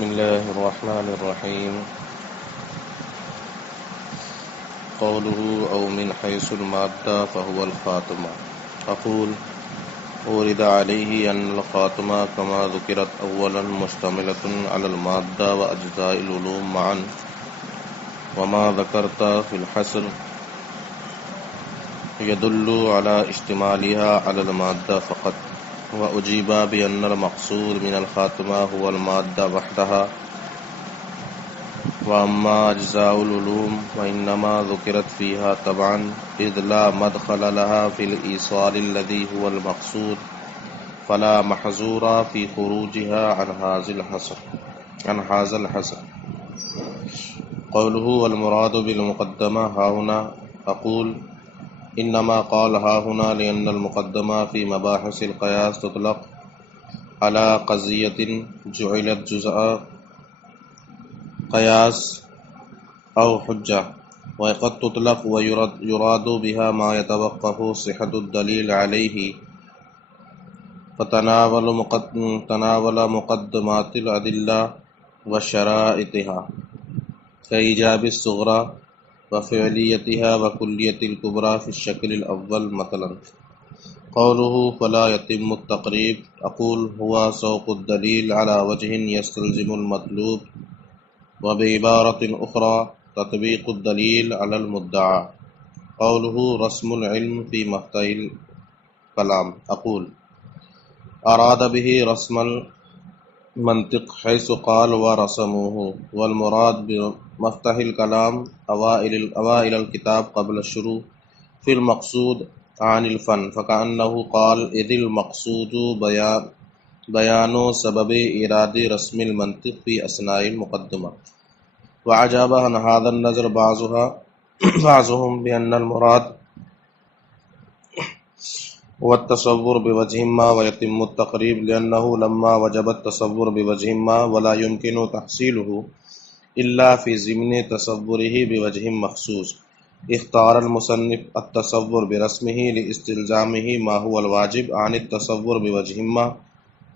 بسم الله الرحمن الرحيم. قوله أو من حيث المادة فهو الخاتمة. أقول ورد عليه أن الخاتمة كما ذكرت أولا مشتملة على المادة وأجزاء العلوم معا، وما ذكرت في الحصر يدل على اشتمالها على المادة فقط، وأجيب بأن المقصود من الخاتمة هو المادة وحدها، وأما أجزاء العلوم وإنما ذكرت فيها تبعا إذ لا مدخل لها في الإيصال الذي هو المقصود، فلا محظور في خروجها عن هذا الحصر. قوله والمراد بالمقدمة هاهنا. أقول إنما قال هاهنا لأن المقدمة في مباحث القياس تطلق على قضية جعلت جزء قياس أو حجة، وقد تطلق ويراد بها ما يتوقف صحة الدليل عليه، فتناول مقدمات الأدلة وشرائطها كإيجاب الصغرى وفعليتها وكلية الكبرى في الشكل الأول. مثلا قوله فلا يتم التقريب. أقول هو سوق الدليل على وجه يستلزم المطلوب، وبعبارة أخرى تطبيق الدليل على المدعى. قوله رسم العلم في مفتاح الكلام. أقول أراد به رسم المنطق حيث قال ورسموه، والمراد بمفتاح الكلام أوائل الكتاب قبل الشروع في المقصود عن الفن، فكأنه قال إذ المقصود بيان سبب إيراد رسم المنطق في أثناء المقدمة. وعجب عن هذا النظر بعضهم بأن المراد هو التصور بوجه ما ويتم التقريب، لأنه لما وجب التصور بوجه ما ولا يمكن تحصيله إلا في ضمن تصوره بوجه مخصوص، اختار المصنف التصور برسمه لاستلزامه ما هو الواجب عن التصور بوجه ما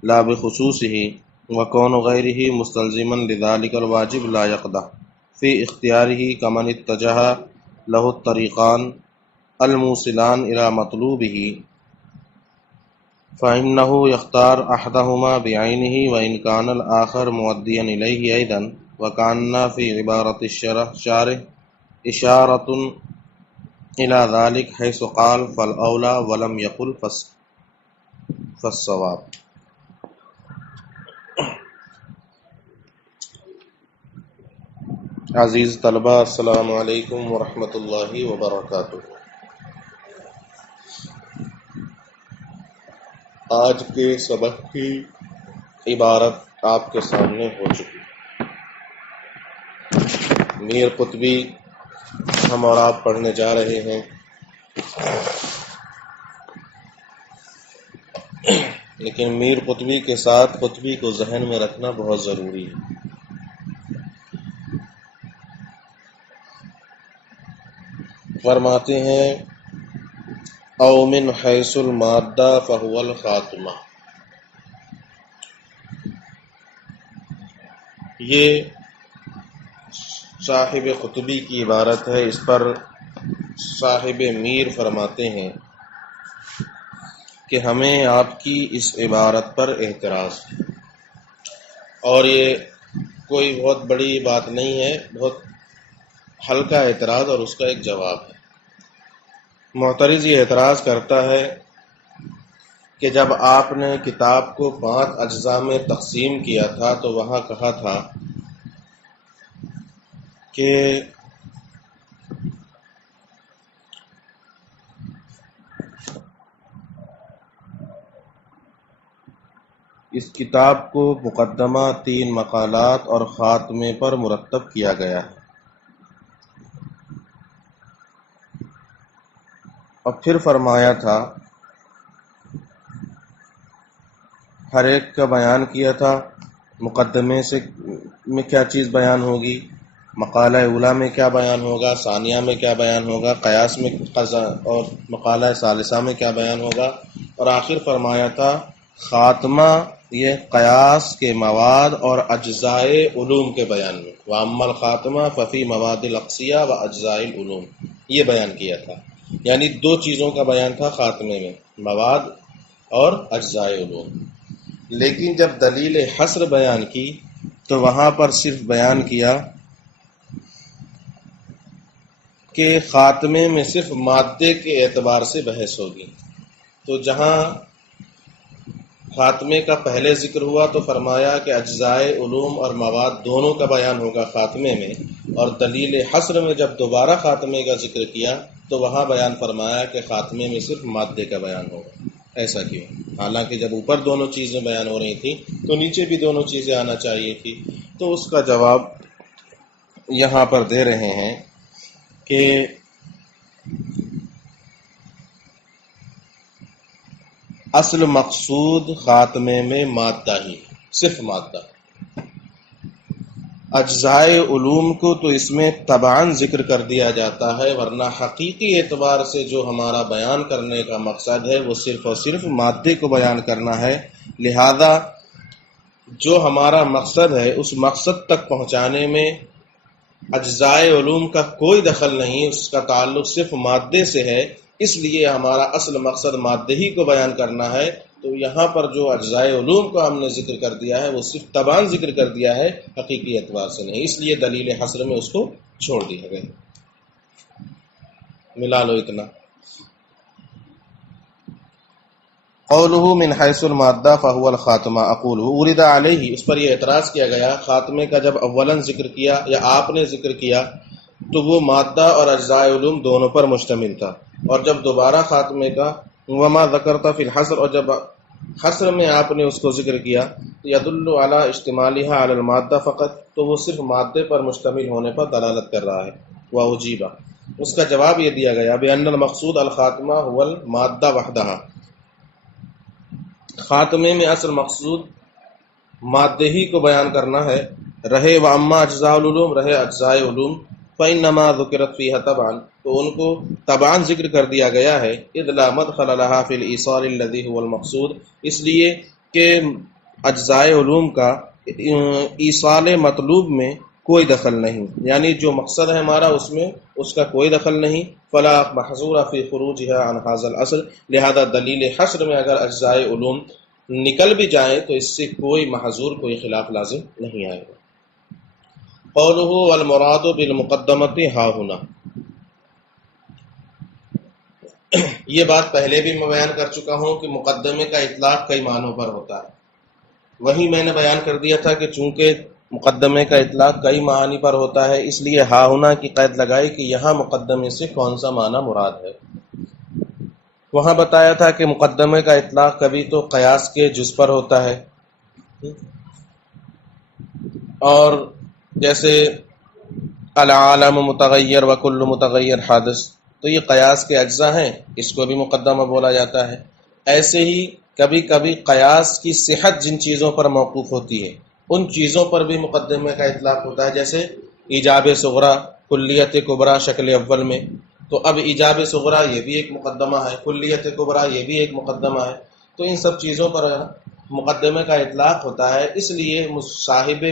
لا بخصوصه، وكون غيره مستلزما لذلك الواجب لا يقدح في اختياره كمن اتجه له الطريقان الموصلان إلى مطلوبه، فإنه يختار أحدهما بعينه وإن كان الآخر موديا إليه أيضا. وكان في عبارة الشارح إشارة إلى ذلك حيث قال فالأولى ولم يقل فالصواب. عزیز طلبہ، السلام علیکم ورحمۃ اللہ وبرکاتہ۔ آج کے سبق کی عبارت آپ کے سامنے ہو چکی۔ میر قطبی ہم اور آپ پڑھنے جا رہے ہیں۔ لیکن میر قطبی کے ساتھ قطبی کو ذہن میں رکھنا بہت ضروری ہے۔ فرماتے ہیں او من حیث المادہ فہو الخاتمہ۔ یہ صاحب قطبی کی عبارت ہے۔ اس پر صاحب میر فرماتے ہیں کہ ہمیں آپ کی اس عبارت پر اعتراض ہے، اور یہ کوئی بہت بڑی بات نہیں ہے، بہت ہلکا اعتراض اور اس کا ایک جواب ہے۔ معترض یہ اعتراض کرتا ہے کہ جب آپ نے کتاب کو 5 اجزاء میں تقسیم کیا تھا تو وہاں کہا تھا کہ اس کتاب کو مقدمہ 3 مقالات اور خاتمے پر مرتب کیا گیا ہے، اور پھر فرمایا تھا ہر ایک کا بیان کیا تھا۔ مقدمے میں کیا چیز بیان ہوگی، مقالہ اولا میں کیا بیان ہوگا، ثانیہ میں کیا بیان ہوگا، قیاس میں اور مقالہ ثالثہ میں کیا بیان ہوگا، اور آخر فرمایا تھا خاتمہ یہ قیاس کے مواد اور اجزائے علوم کے بیان میں، وَأَمَّا الْخَاتِمَةُ فَفِي مَوَادِ الْأَقْصِيَةِ وَأَجْزَاءِ الْعُلُومِ، یہ بیان کیا تھا، یعنی دو چیزوں کا بیان تھا خاتمے میں، مواد اور اجزائے علوم۔ لیکن جب دلیل حصر بیان کی تو وہاں پر صرف بیان کیا کہ خاتمے میں صرف مادے کے اعتبار سے بحث ہوگی۔ تو جہاں خاتمے کا پہلے ذکر ہوا تو فرمایا کہ اجزائے علوم اور مواد دونوں کا بیان ہوگا خاتمے میں، اور دلیل حصر میں جب دوبارہ خاتمے کا ذکر کیا تو وہاں بیان فرمایا کہ خاتمے میں صرف مادے کا بیان ہوگا۔ ایسا کیوں؟ حالانکہ جب اوپر دونوں چیزیں بیان ہو رہی تھیں تو نیچے بھی دونوں چیزیں آنا چاہیے تھی۔ تو اس کا جواب یہاں پر دے رہے ہیں کہ اصل مقصود خاتمے میں مادہ ہی، صرف مادہ۔ اجزائے علوم کو تو اس میں تبعاً ذکر کر دیا جاتا ہے، ورنہ حقیقی اعتبار سے جو ہمارا بیان کرنے کا مقصد ہے وہ صرف اور صرف مادے کو بیان کرنا ہے۔ لہذا جو ہمارا مقصد ہے اس مقصد تک پہنچانے میں اجزائے علوم کا کوئی دخل نہیں، اس کا تعلق صرف مادے سے ہے، اس لیے ہمارا اصل مقصد مادے ہی کو بیان کرنا ہے۔ تو یہاں پر جو اجزائے علوم کو ہم نے ذکر کر دیا ہے وہ صرف تبعاً ذکر کر دیا ہے، حقیقی اعتبار سے نہیں، اس لیے دلیل حصر میں اس کو چھوڑ دیا گیا۔ ملا لو اتنا۔ قولہ من حیث المادہ فہو الخاتمہ اقول ورد علیہ، اس پر یہ اعتراض کیا گیا، خاتمے کا جب اولاً ذکر کیا یا آپ نے ذکر کیا تو وہ مادہ اور اجزائے علوم دونوں پر مشتمل تھا، اور جب دوبارہ خاتمے کا وما ذکرتا فی الحصر، اور جب حصر میں آپ نے اس کو ذکر کیا تو یدل علی اشتمالها علی المادہ فقط، تو وہ صرف مادے پر مشتمل ہونے پر دلالت کر رہا ہے۔ واجیبہ، اس کا جواب یہ دیا گیا بان المقصود الخاتمہ هو المادہ وحدہا، خاتمے میں اصل مقصود مادے ہی کو بیان کرنا ہے، رہے واما اجزاء العلوم، رہے اجزائے علوم، فإنما ذکرت فیہا طبعا، تو ان کو طبعا ذکر کر دیا گیا ہے، اذ لا مدخل لها فی الایصال الذی هو المقصود، اس لیے کہ اجزائے علوم کا ایصال مطلوب میں کوئی دخل نہیں، یعنی جو مقصد ہے ہمارا اس میں اس کا کوئی دخل نہیں، فلا محظور فی خروجها عن هذا الاصل، لہذا دلیل حصر میں اگر اجزائے علوم نکل بھی جائیں تو اس سے کوئی محظور، کوئی خلاف لازم نہیں آئے گا۔ قولہ والمراد بالمقدمۃ ہا ہنا، یہ بات پہلے بھی میں بیان کر چکا ہوں کہ مقدمے کا اطلاق کئی معنوں پر ہوتا ہے، وہی میں نے بیان کر دیا تھا کہ چونکہ مقدمے کا اطلاق کئی معانی پر ہوتا ہے اس لیے ہا ہنا کی قید لگائی کہ یہاں مقدمے سے کون سا معنی مراد ہے۔ وہاں بتایا تھا کہ مقدمے کا اطلاق کبھی تو قیاس کے جز پر ہوتا ہے، اور جیسے العالم متغیر وکل متغیر حادث، تو یہ قیاس کے اجزاء ہیں، اس کو بھی مقدمہ بولا جاتا ہے۔ ایسے ہی کبھی کبھی قیاس کی صحت جن چیزوں پر موقوف ہوتی ہے ان چیزوں پر بھی مقدمے کا اطلاق ہوتا ہے، جیسے ایجاب صغریٰ، کلیت کبریٰ شکل اول میں، تو اب ایجاب صغریٰ یہ بھی ایک مقدمہ ہے، کلیت کبریٰ یہ بھی ایک مقدمہ ہے، تو ان سب چیزوں پر مقدمے کا اطلاق ہوتا ہے۔ اس لیے صاحب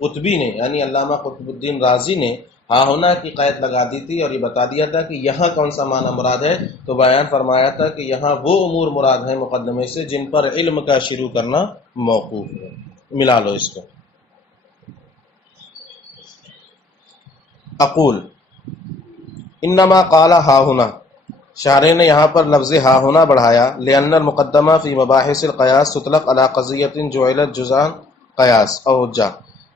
قطبی نے یعنی علامہ قطب الدین رازی نے ہا ہونا کی قید لگا دی تھی اور یہ بتا دیا تھا کہ یہاں کون سا معنی مراد ہے، تو بیان فرمایا تھا کہ یہاں وہ امور مراد ہیں مقدمے سے جن پر علم کا شروع کرنا موقوف ہے۔ ملا لو اس کو۔ اقول انما قال ہا ہونا، شارح نے یہاں پر لفظ ہا ہونا بڑھایا، لأن المقدمہ فی مباحث القیاس تطلق علی قضیۃ جعلت جزءا قیاس او حجہ،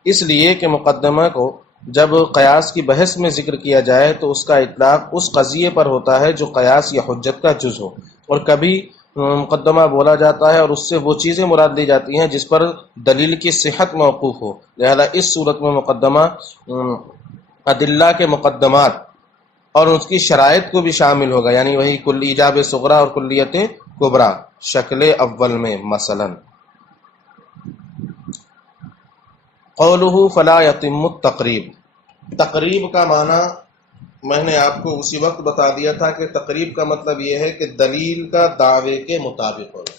اس لیے کہ مقدمہ کو جب قیاس کی بحث میں ذکر کیا جائے تو اس کا اطلاق اس قضیے پر ہوتا ہے جو قیاس یا حجت کا جز ہو، اور کبھی مقدمہ بولا جاتا ہے اور اس سے وہ چیزیں مراد لی جاتی ہیں جس پر دلیل کی صحت موقوف ہو، لہذا اس صورت میں مقدمہ ادلہ کے مقدمات اور اس کی شرائط کو بھی شامل ہوگا، یعنی وہی کل ایجاب صغریٰ اور کلیت کبریٰ شکل اول میں مثلا۔ قولہ فلا یتم التقریب، تقریب کا معنی میں نے آپ کو اسی وقت بتا دیا تھا کہ تقریب کا مطلب یہ ہے کہ دلیل کا دعوے کے مطابق ہوگا،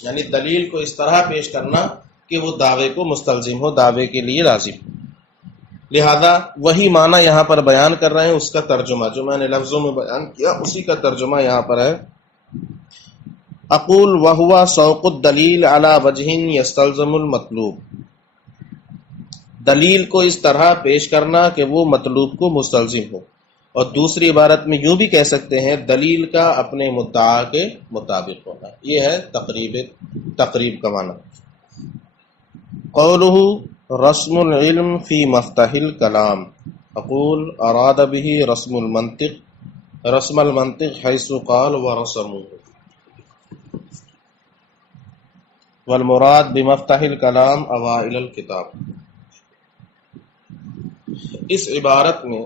یعنی دلیل کو اس طرح پیش کرنا کہ وہ دعوے کو مستلزم ہو، دعوے کے لیے لازم ہو۔ لہذا وہی معنی یہاں پر بیان کر رہے ہیں، اس کا ترجمہ جو میں نے لفظوں میں بیان کیا اسی کا ترجمہ یہاں پر ہے۔ اقول وہو سوق الدلیل علی وجہ یستلزم المطلوب، دلیل کو اس طرح پیش کرنا کہ وہ مطلوب کو مستلزم ہو، اور دوسری عبارت میں یوں بھی کہہ سکتے ہیں دلیل کا اپنے مدعا کے مطابق ہونا، یہ ہے تقریب کا معنی۔ قولہ رسم العلم فی مفتاح الکلام، اقول اراد به رسم المنطق حیث قال ورسموه، والمراد بمفتاح الکلام اوائل الکتاب۔ اس عبارت میں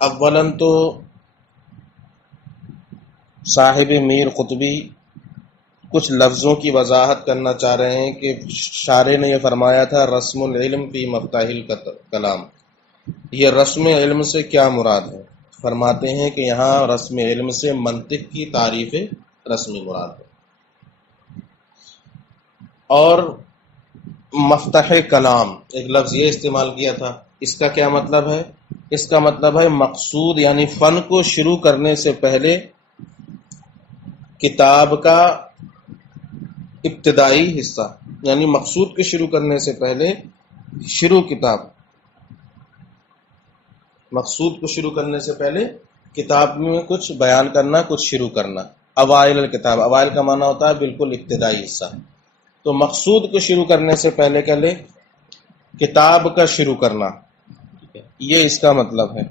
اولاً تو صاحب میر قطبی کچھ لفظوں کی وضاحت کرنا چاہ رہے ہیں کہ شارح نے یہ فرمایا تھا رسم العلم فی مفتاح الکلام، یہ رسم علم سے کیا مراد ہے؟ فرماتے ہیں کہ یہاں رسم علم سے منطق کی تعریف رسمی مراد ہے، اور مفتاح کلام ایک لفظ یہ استعمال کیا تھا، اس کا کیا مطلب ہے؟ اس کا مطلب ہے مقصود، یعنی فن کو شروع کرنے سے پہلے کتاب کا ابتدائی حصہ، یعنی مقصود کے شروع کرنے سے پہلے مقصود کو شروع کرنے سے پہلے کتاب میں کچھ بیان کرنا، کچھ شروع کرنا۔ اوائل الکتاب، اوائل کا معنی ہوتا ہے بالکل ابتدائی حصہ، تو مقصود کو شروع کرنے سے پہلے کیا لے کتاب کا شروع کرنا، یہ اس کا مطلب ہے۔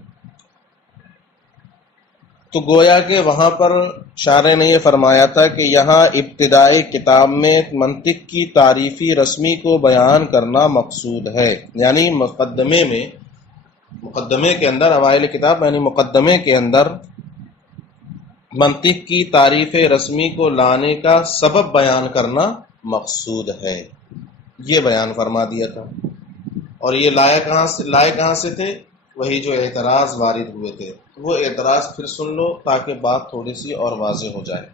تو گویا کہ وہاں پر شارح نے یہ فرمایا تھا کہ یہاں ابتدائی کتاب میں منطق کی تعریفی رسمی کو بیان کرنا مقصود ہے، یعنی مقدمے کے اندر، اوائل کتاب یعنی مقدمے کے اندر منطق کی تعریف رسمی کو لانے کا سبب بیان کرنا مقصود ہے، یہ بیان فرما دیا تھا۔ اور یہ لائے کہاں سے تھے؟ وہی جو اعتراض وارد ہوئے تھے، وہ اعتراض پھر سن لو تاکہ بات تھوڑی سی اور واضح ہو جائے۔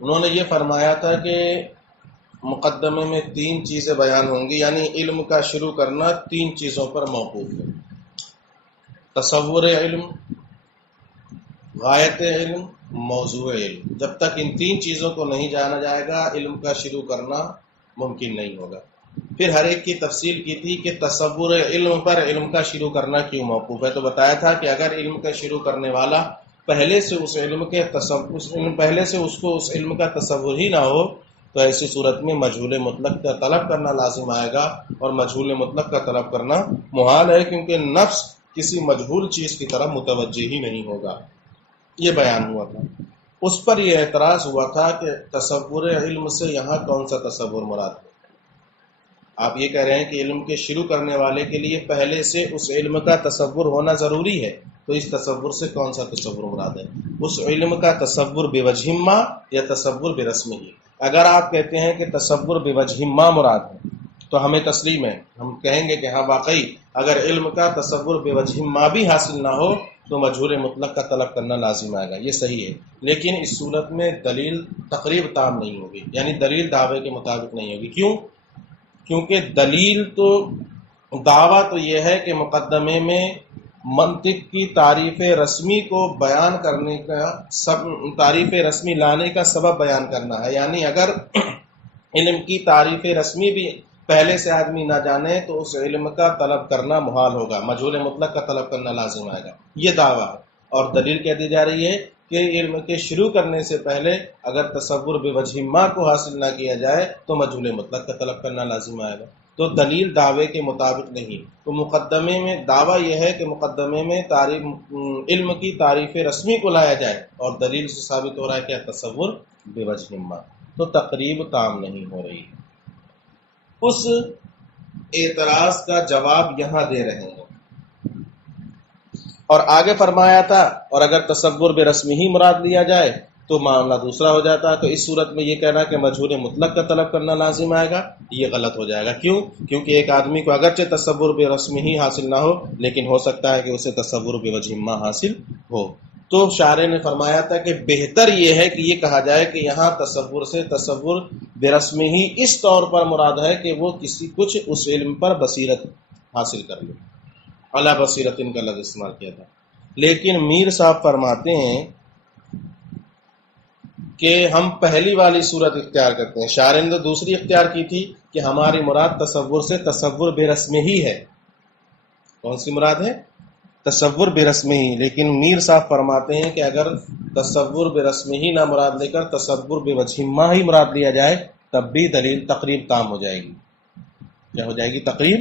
انہوں نے یہ فرمایا تھا کہ مقدمے میں 3 چیزیں بیان ہوں گی، یعنی علم کا شروع کرنا 3 چیزوں پر موقوف ہے: تصور علم، غایت علم، موضوع علم۔ جب تک ان 3 چیزوں کو نہیں جانا جائے گا علم کا شروع کرنا ممکن نہیں ہوگا۔ پھر ہر ایک کی تفصیل کی تھی کہ تصور علم پر علم کا شروع کرنا کیوں موقوف ہے، تو بتایا تھا کہ اگر علم کا شروع کرنے والا پہلے سے اس علم کا تصور ہی نہ ہو تو ایسی صورت میں مجہول مطلق کا طلب کرنا لازم آئے گا، اور مجہول مطلق کا طلب کرنا محال ہے، کیونکہ نفس کسی مجہول چیز کی طرف متوجہ ہی نہیں ہوگا۔ یہ بیان ہوا تھا۔ اس پر یہ اعتراض ہوا تھا کہ تصور علم سے یہاں کون سا تصور مراد ہے؟ آپ یہ کہہ رہے ہیں کہ علم کے شروع کرنے والے کے لیے پہلے سے اس علم کا تصور ہونا ضروری ہے، تو اس تصور سے کون سا تصور مراد ہے؟ اس علم کا تصور بوجہ ما یا تصور برسمہ؟ اگر آپ کہتے ہیں کہ تصور بوجہ ما مراد ہے تو ہمیں تسلیم ہے، ہم کہیں گے کہ ہاں واقعی اگر علم کا تصور بوجہ ما بھی حاصل نہ ہو تو مجہول مطلق کا طلب کرنا لازم آئے گا، یہ صحیح ہے۔ لیکن اس صورت میں دلیل تقریب تام نہیں ہوگی، یعنی دلیل دعوے کے مطابق نہیں ہوگی۔ کیوں؟ کیونکہ دعویٰ تو یہ ہے کہ مقدمے میں منطق کی تعریف رسمی کو بیان کرنے کا تعریف رسمی لانے کا سبب بیان کرنا ہے، یعنی اگر علم کی تعریف رسمی بھی پہلے سے آدمی نہ جانے تو اس علم کا طلب کرنا محال ہوگا، مجہول مطلق کا طلب کرنا لازم آئے گا، یہ دعویٰ ہے۔ اور دلیل کہہ دی جا رہی ہے کہ علم کے شروع کرنے سے پہلے اگر تصور بوجہ ما کو حاصل نہ کیا جائے تو مجہول مطلق کا طلب کرنا لازم آئے گا، تو دلیل دعوے کے مطابق نہیں۔ تو مقدمے میں دعویٰ یہ ہے کہ مقدمے میں علم کی تعریف رسمی کو لایا جائے، اور دلیل سے ثابت ہو رہا ہے کہ تصور بوجہ ما، تو تقریب تام نہیں ہو رہی۔ اس اعتراض کا جواب یہاں دے رہے ہیں، اور آگے فرمایا تھا اور اگر تصور برسمی ہی مراد لیا جائے تو معاملہ دوسرا ہو جاتا ہے۔ تو اس صورت میں یہ کہنا کہ مجہول مطلق کا طلب کرنا لازم آئے گا، یہ غلط ہو جائے گا۔ کیوں؟ کیونکہ ایک آدمی کو اگرچہ تصور برسمی ہی حاصل نہ ہو لیکن ہو سکتا ہے کہ اسے تصور بوجہ ما حاصل ہو۔ تو شارح نے فرمایا تھا کہ بہتر یہ ہے کہ یہ کہا جائے کہ یہاں تصور سے تصور برسم ہی اس طور پر مراد ہے کہ وہ کسی کچھ اس علم پر بصیرت حاصل کر لے. علی بصیرت ان کا لفظ استعمال کیا تھا. لیکن میر صاحب فرماتے ہیں کہ ہم پہلی والی صورت اختیار کرتے ہیں. شارح نے دوسری اختیار کی تھی کہ ہماری مراد تصور سے تصور برسم ہی ہے. کون سی مراد ہے؟ تصور برسم ہی. لیکن میر صاحب فرماتے ہیں کہ اگر تصور برسم ہی نہ مراد لے کر تصور بوجہ ما ہی مراد لیا جائے تب بھی دلیل تقریب تام ہو جائے گی. کیا ہو جائے گی؟ تقریب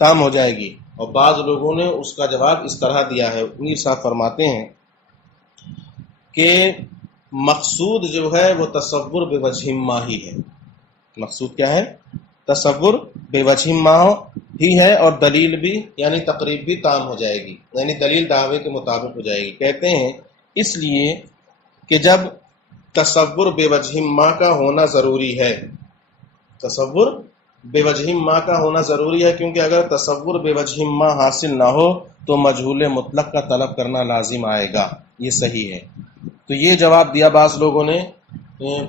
تام ہو جائے گی. اور بعض لوگوں نے اس کا جواب اس طرح دیا ہے. میر صاحب فرماتے ہیں کہ مقصود جو ہے وہ تصور بوجہ ما ہی ہے. مقصود کیا ہے؟ تصور بوجہ ما ہی ہے، اور دلیل بھی یعنی تقریب بھی تام ہو جائے گی، یعنی دلیل دعوے کے مطابق ہو جائے گی. کہتے ہیں اس لیے کہ جب تصور بوجہ ما کا ہونا ضروری ہے، تصور بوجہ ما کا ہونا ضروری ہے، کیونکہ اگر تصور بوجہ ما حاصل نہ ہو تو مجہول مطلق کا طلب کرنا لازم آئے گا. یہ صحیح ہے. تو یہ جواب دیا بعض لوگوں نے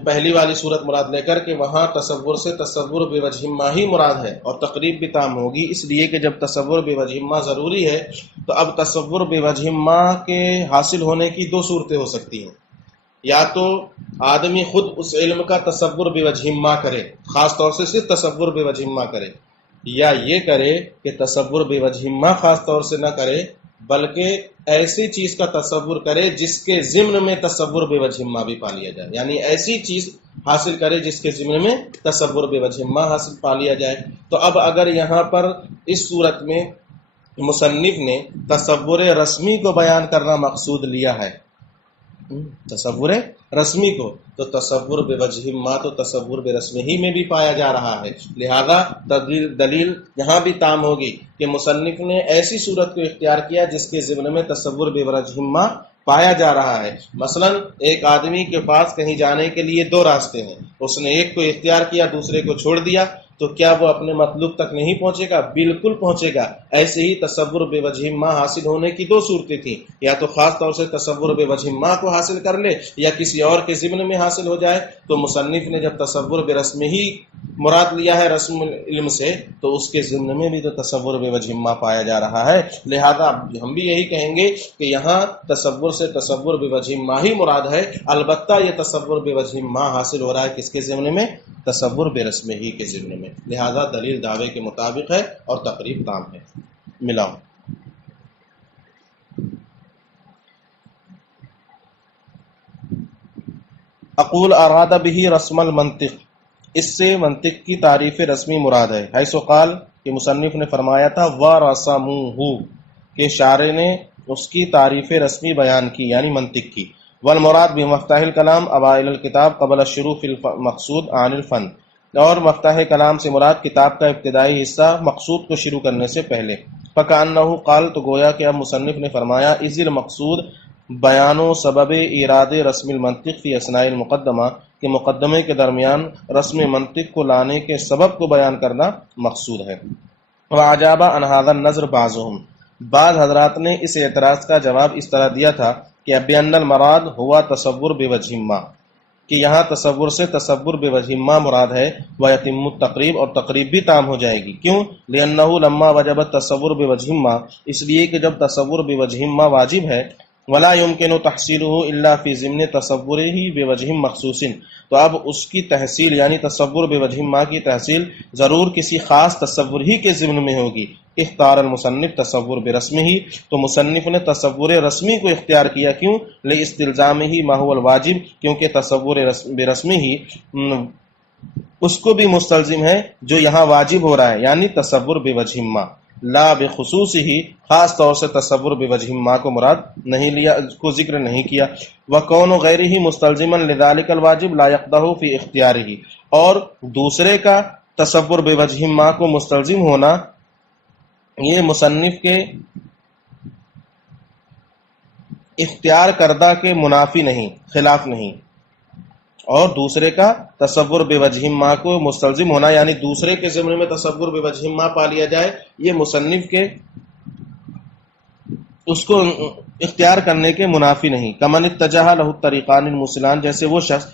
پہلی والی صورت مراد لے کر کہ وہاں تصور سے تصور بوجہ ما ہی مراد ہے اور تقریب بھی تام ہوگی، اس لیے کہ جب تصور بوجہ ما ضروری ہے تو اب تصور بوجہ ما کے حاصل ہونے کی دو صورتیں ہو سکتی ہیں. یا تو آدمی خود اس علم کا تصور بوجہ ما کرے، خاص طور سے صرف تصور بوجہ ما کرے، یا یہ کرے کہ تصور بوجہ ما خاص طور سے نہ کرے بلکہ ایسی چیز کا تصور کرے جس کے ضمن میں تصور بوجہ ما بھی پا لیا جائے، یعنی ایسی چیز حاصل کرے جس کے ضمن میں تصور بوجہ ما حاصل پا لیا جائے. تو اب اگر یہاں پر اس صورت میں مصنف نے تصور رسمی کو بیان کرنا مقصود لیا ہے، تصور رسمی کو، تو تصور بوجہ ما تو تصور برسم ہی میں بھی پایا جا رہا ہے، لہذا دلیل یہاں بھی تام ہوگی کہ مصنف نے ایسی صورت کو اختیار کیا جس کے ضمن میں تصور بوجہ ما پایا جا رہا ہے. مثلا ایک آدمی کے پاس کہیں جانے کے لیے دو راستے ہیں، اس نے ایک کو اختیار کیا دوسرے کو چھوڑ دیا، تو کیا وہ اپنے مطلوب تک نہیں پہنچے گا؟ بالکل پہنچے گا. ایسے ہی تصور بوجہ ما حاصل ہونے کی دو صورتیں تھیں، یا تو خاص طور سے تصور بوجہ ما کو حاصل کر لے یا کسی اور کے ضمن میں حاصل ہو جائے. تو مصنف نے جب تصور برسم ہی مراد لیا ہے رسم علم سے، تو اس کے ضمن میں بھی تو تصور بوجہ ما پایا جا رہا ہے. لہذا ہم بھی یہی کہیں گے کہ یہاں تصور سے تصور بوجہ ما ہی مراد ہے، البتہ یہ تصور بوجہ ما حاصل ہو رہا ہے کس کے ضمن میں؟ تصور برسم ہی کے ضمن میں. لہذا دلیل دعوے کے مطابق ہے اور تقریب تام ہے. ملاؤ. اقول اراد به رسم المنطق، اس سے منطق کی تعریف رسمی مراد ہے. حیث قال کہ مصنف نے فرمایا تھا ورسموہ کہ شارح نے اس کی تعریف رسمی بیان کی یعنی منطق کی. والمراد بمفتاح الکلام اوائل الکتاب قبل الشروع فی المقصود عن الفن، اور مفتاح کلام سے مراد کتاب کا ابتدائی حصہ مقصود کو شروع کرنے سے پہلے. فکأنہ قال تو گویا کہ اب مصنف نے فرمایا اذ المقصود بیان و سبب ایراد رسم المنطق فی اثناء المقدمہ کہ مقدمے کے درمیان رسم منطق کو لانے کے سبب کو بیان کرنا مقصود ہے. وعجاب عن هذا النظر بعضهم، بعض حضرات نے اس اعتراض کا جواب اس طرح دیا تھا کہ بأن المراد ہوا تصور بوجہ ما، کہ یہاں تصور سے تصور بوجہ ما مراد ہے، ویتم التقریب اور تقریب بھی تام ہو جائے گی. کیوں؟ لأنہ لما وجب التصور بوجہ ما، اس لیے کہ جب تصور بوجہ ما واجب ہے، ولا يمكن تحصیلہ الا فی ضمن تصورہ بوجہ مخصوص، تو اب اس کی تحصیل یعنی تصور بوجہ ما کی تحصیل ضرور کسی خاص تصور ہی کے ضمن میں ہوگی. اختار المصنف تصور برسم ہی، تو مصنف نے تصور رسمی کو اختیار کیا. کیوں؟ لاستلزامہ ما هو الواجب، کیونکہ تصور برسم ہی اس کو بھی مستلزم ہے جو یہاں واجب ہو رہا ہے یعنی تصور بوجہ ما، لا بخصوص ہی، خاص طور سے تصور بوجہ ما کو مراد نہیں لیا، کو ذکر نہیں کیا. وکون غیرہ مستلزما لذلک الواجب لا یقدح فی اختیارہ، اور دوسرے کا تصور بوجہ ما کو مستلزم ہونا یہ مصنف کے اختیار کردہ کے منافی نہیں، خلاف نہیں، اور دوسرے کا تصور بوجہ ما کو مستلزم ہونا یعنی دوسرے کے ضمن میں تصور بوجہ ما پا لیا جائے، یہ مصنف کے اس کو اختیار کرنے کے منافی نہیں. کمن اتجہ لہ الطریقان الموصلان، جیسے وہ شخص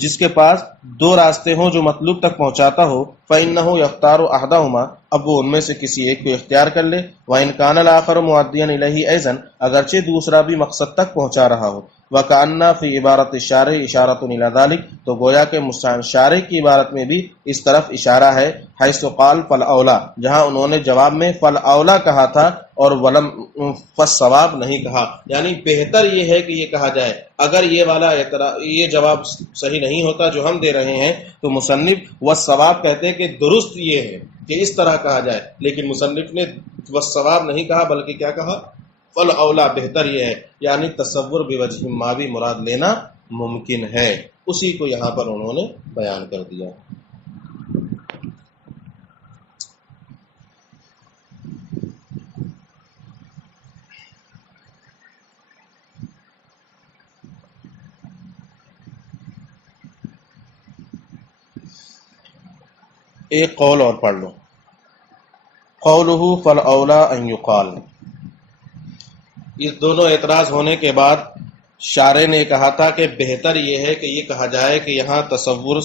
جس کے پاس دو راستے ہوں جو مطلوب تک پہنچاتا ہو، فإنہ یختار احدہما، اب وہ ان میں سے کسی ایک کو اختیار کر لے. وإن کان الآخر معدیا الیہ ایضا، اگرچہ دوسرا بھی مقصد تک پہنچا رہا ہو. وکأن فی عبارت الشارع اشارۃ الی ذلک، تو گویا کہ شارع کی عبارت میں بھی اس طرف اشارہ ہے. حیث قال فالاولی، جہاں انہوں نے جواب میں فالاولی کہا تھا اور ولم فالصواب نہیں کہا، یعنی بہتر یہ ہے کہ یہ کہا جائے. اگر یہ جواب صحیح نہیں ہوتا جو ہم دے رہے ہیں تو مصنف والصواب کہتے ہیں کہ درست یہ ہے کہ اس طرح کہا جائے، لیکن مصنف نے والصواب نہیں کہا بلکہ کیا کہا؟ فالاولی، بہتر یہ ہے، یعنی تصور بوجہ ما بھی مراد لینا ممکن ہے. اسی کو یہاں پر انہوں نے بیان کر دیا. ایک قول اور پڑھ لو. قولہ فالاولی ان یقال، اس دونوں اعتراض ہونے کے بعد شارع نے کہا تھا کہ بہتر یہ ہے کہ یہ کہا جائے کہ یہاں تصور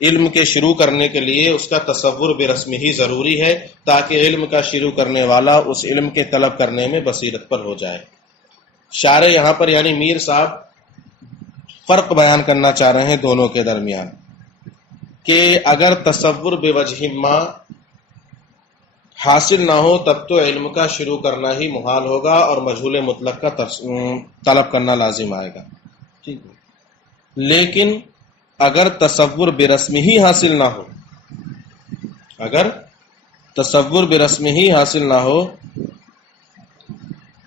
علم کے شروع کرنے کے لیے اس کا تصور برسم ہی ضروری ہے، تاکہ علم کا شروع کرنے والا اس علم کے طلب کرنے میں بصیرت پر ہو جائے. شارع یہاں پر یعنی میر صاحب فرق بیان کرنا چاہ رہے ہیں دونوں کے درمیان، کہ اگر تصور بوجہ ما حاصل نہ ہو تب تو علم کا شروع کرنا ہی محال ہوگا اور مجہول مطلق کا طلب کرنا لازم آئے گا. ٹھیک ہے. لیکن اگر تصور برسم ہی حاصل نہ ہو، اگر تصور برسم ہی حاصل نہ ہو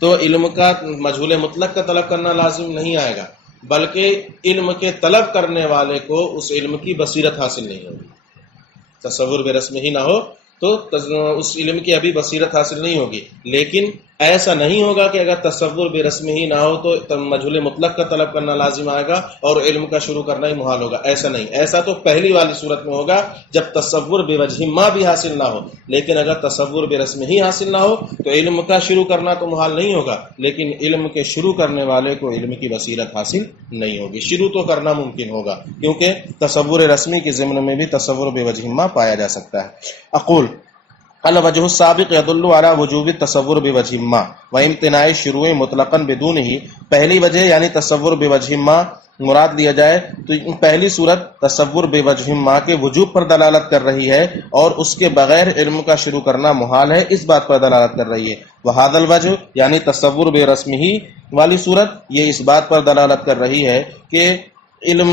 تو علم کا مجہول مطلق کا طلب کرنا لازم نہیں آئے گا، بلکہ علم کے طلب کرنے والے کو اس علم کی بصیرت حاصل نہیں ہوگی. تصور برسم ہی نہ ہو تو اس علم کی ابھی بصیرت حاصل نہیں ہوگی. لیکن ایسا نہیں ہوگا کہ اگر تصور برسم ہی نہ ہو تو مجہول مطلق کا طلب کرنا لازم آئے گا اور علم کا شروع کرنا ہی محال ہوگا. ایسا نہیں، ایسا تو پہلی والی صورت میں ہوگا جب تصور بوجہ ما بھی حاصل نہ ہو. لیکن اگر تصور برسم ہی حاصل نہ ہو تو علم کا شروع کرنا تو محال نہیں ہوگا، لیکن علم کے شروع کرنے والے کو علم کی بصیرت حاصل نہیں ہوگی. شروع تو کرنا ممکن ہوگا کیونکہ تصور رسمی کے ضمن میں بھی تصور بوجہ ما پایا جا سکتا ہے. اقول الوجہ السابق يدل على وجوب التصور بوجہ ما وامتناع الشروع مطلقا بدونہ. پہلی وجہ یعنی تصور بوجہ ما مراد لیا جائے تو پہلی صورت تصور بوجہ ما کے وجوب پر دلالت کر رہی ہے اور اس کے بغیر علم کا شروع کرنا محال ہے، اس بات پر دلالت کر رہی ہے. وہذا الوجہ یعنی تصور برسمہ والی صورت یہ اس بات پر دلالت کر رہی ہے کہ علم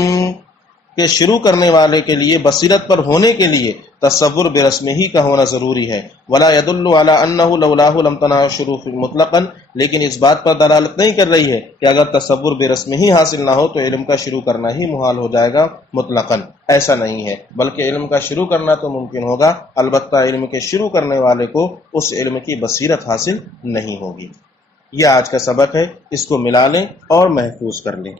کے شروع کرنے والے کے لیے بصیرت پر ہونے کے لیے تصور برسم ہی کا ہونا ضروری ہے. ولا يدل على انه لولاه لم تنع الشروع مطلقا، لیکن اس بات پر دلالت نہیں کر رہی ہے کہ اگر تصور برسم ہی حاصل نہ ہو تو علم کا شروع کرنا ہی محال ہو جائے گا مطلقا. ایسا نہیں ہے، بلکہ علم کا شروع کرنا تو ممکن ہوگا، البتہ علم کے شروع کرنے والے کو اس علم کی بصیرت حاصل نہیں ہوگی. یہ آج کا سبق ہے، اس کو ملا لیں اور محفوظ کر لیں.